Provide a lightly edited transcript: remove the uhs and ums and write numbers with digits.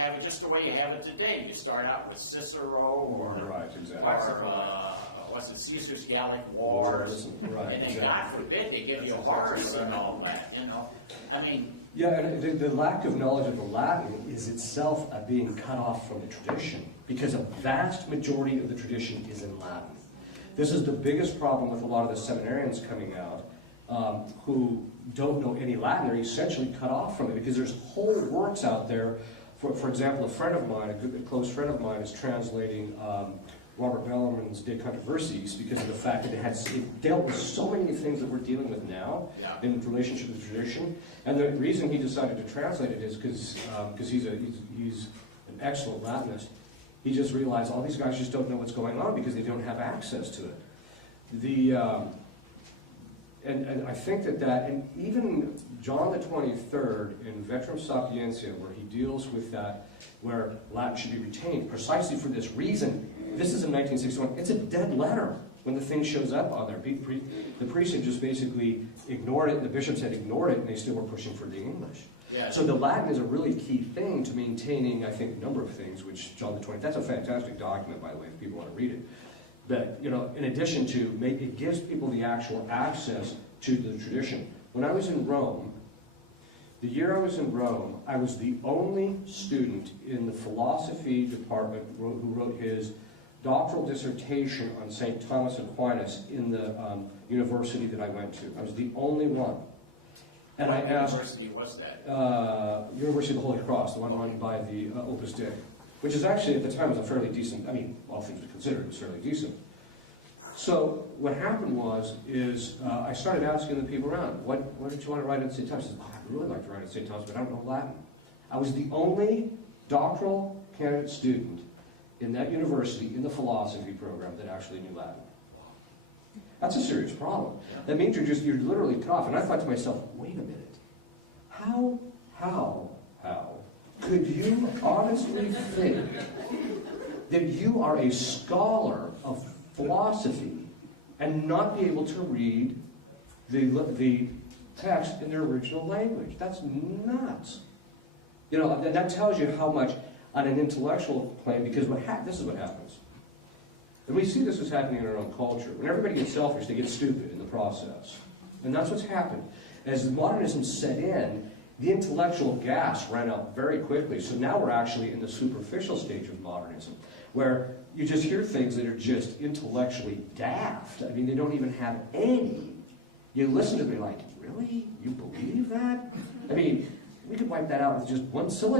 have it just the way you have it today. You start out with Cicero or, right, exactly. What's it, Caesar's Gallic Wars, right, and then exactly. God forbid they give you Horace and all that, you know. I mean, yeah, and the lack of knowledge of the Latin is itself a being cut off from the tradition, because a vast majority of the tradition is in Latin. This is the biggest problem with a lot of the seminarians coming out who don't know any Latin. They're essentially cut off from it, because there's whole works out there. For example, a friend of mine, a close friend of mine, is translating Robert Bellarmine's De Controversies, because of the fact that it dealt with so many things that we're dealing with now in relationship to the tradition. And the reason he decided to translate it is because he's an excellent Latinist. He just realized all these guys just don't know what's going on because they don't have access to it. And I think that, and even John the 23rd in Vetrum Sapientiae, where he deals with that, where Latin should be retained, precisely for this reason. This is in 1961. It's a dead letter when the thing shows up on there. The priest had just basically ignored it, the bishops had ignored it, and they still were pushing for the English. yeah. So the Latin is a really key thing to maintaining, I think, a number of things, which John the 20th, that's a fantastic document, by the way, if people want to read it. But, you know, in addition to, it gives people the actual access to the tradition. When I was in Rome, the year I was in Rome, I was the only student in the philosophy department who wrote his doctoral dissertation on St. Thomas Aquinas in the university that I went to. I was the only one. And I asked... What university was that? University of the Holy Cross, the one run by the Opus Dei, which is actually, at the time, was a fairly decent, I mean, all things considered, it was fairly decent. So what happened was, I started asking the people around, what did you want to write at St. Thomas? I said, oh, I'd really like to write at St. Thomas, but I don't know Latin. I was the only doctoral candidate student in that university, in the philosophy program, that actually knew Latin. That's a serious problem. That means you're literally cut off. And I thought to myself, wait a minute, how could you honestly think that you are a scholar of philosophy and not be able to read the text in their original language? That's nuts. You know, and that tells you how much on an intellectual plane, because this is what happens. And we see this is happening in our own culture. When everybody gets selfish, they get stupid in the process. And that's what's happened. As modernism set in, the intellectual gas ran out very quickly. So now we're actually in the superficial stage of modernism, where you just hear things that are just intellectually daft. I mean, they don't even have any. You listen to me like, really? You believe that? I mean, we could wipe that out with just one syllable.